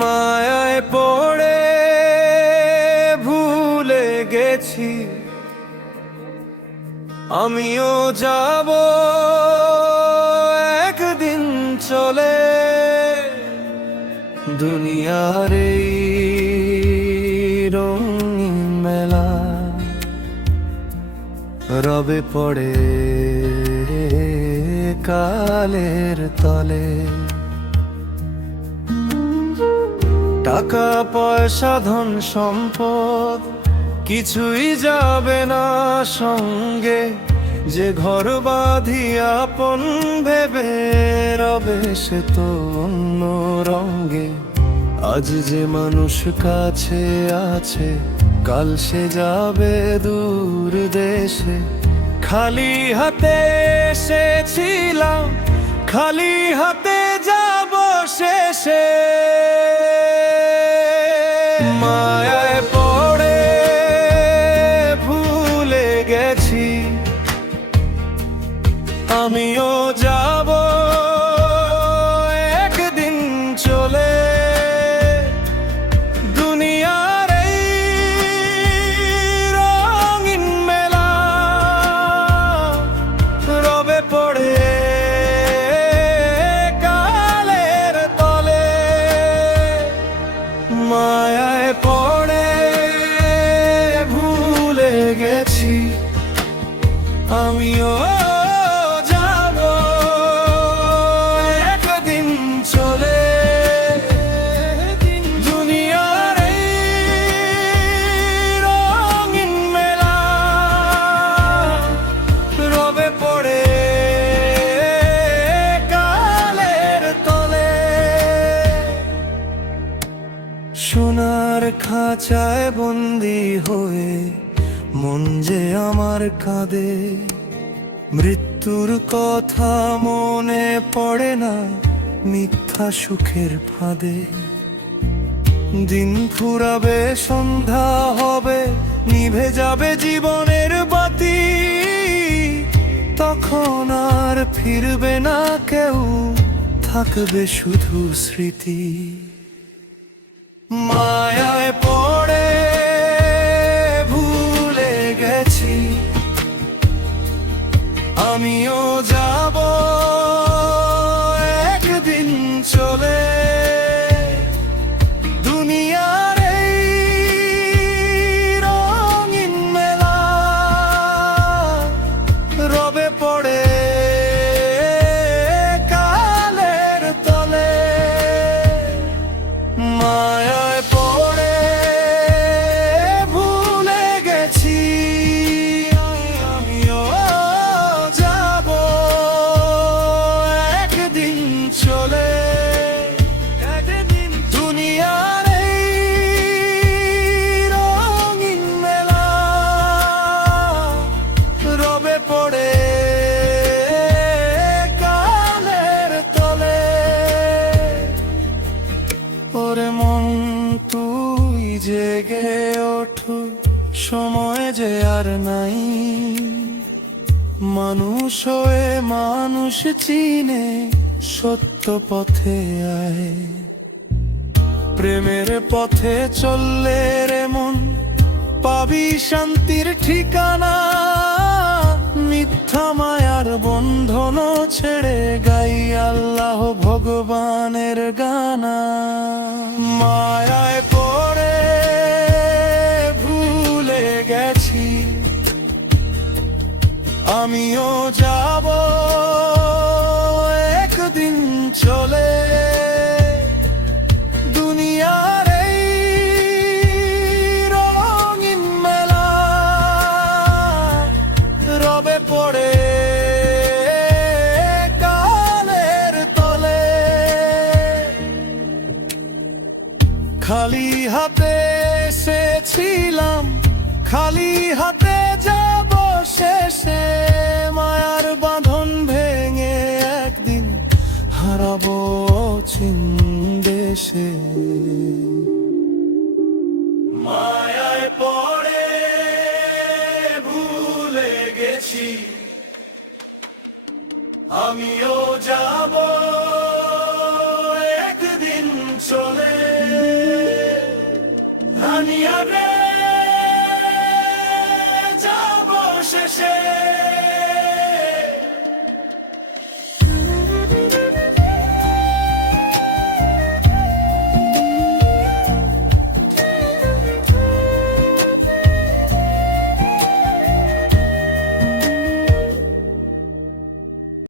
মায়ায় পড়ে ভুলে গেছি আমিও যাব একদিন চলে দুনিয়ার এই রঙিন মেলা রবে পড়ে কালের তলে। টাকা পয়সা ধন সম্পদ কিছুই যাবে না সঙ্গে, যে ঘর বাঁধি আপন ভেবে রবে সে তো অন্য রঙ্গে। আজ যে মানুষ কাছে আছে কাল সে যাবে দূর দেশে। খালি হাতে এসেছিলাম খালি হাতে যাব শেষে। মায়ায় পড়ে ভুলে গেছি আমিও যাব একদিন চলে দুনিয়ার এই রঙিন মেলা রবে পড়ে কালের তলে। মায়ায় পড়ে ভুলে গেছি আমিও যাব একদিন চলে দুনিয়ার এই রঙিন মেলা রবে পড়ে কালের তলে। সোনার খাঁচায় বন্দি হয়ে মন যে আমার কাঁদে, মৃত্যুর কথা মনে পড়ে না মিথ্যা সুখের ফাঁদে। দিন ফুরাবে সন্ধ্যা হবে নিভে যাবে জীবনের বাতি, তখন আর ফিরবে না কেউ থাকবে শুধু স্মৃতি। মায়ায় পড়ে ভুলে গেছি আমিও যাব একদিন চলে দুনিয়ার এই রঙিন মেলা রবে পড়ে কালের তলে। মায়ায় পড়ে ভুলে গেছি আমিও যাব একদিন চলে দুনিয়ার এই রঙিন মেলা রবে পড়ে কালের তলে। ওরে মন তুই জেগে ওঠো সময় যে আর নাই, মানুষ হয়ে মানুষ চিনে সত্য পথে আয়। প্রেমের পথে চললে রে মন পাবি শান্তির ঠিকানা, মিথ্যা মায়ার বন্ধন ছেড়ে গাই আল্লাহ ভগবানের গানা। মায়ায় পড়ে ভুলে গেছি আমিও যাব একদিন চলে দুনিয়ার এই রঙিন মেলা রবে পড়ে কালের তলে। খালি হাতে এসেছিলাম খালি হাতে যাব শেষে। মায়ার বাঁধন ভেঙে একদিন হারাবো চিন দেশে। বেশি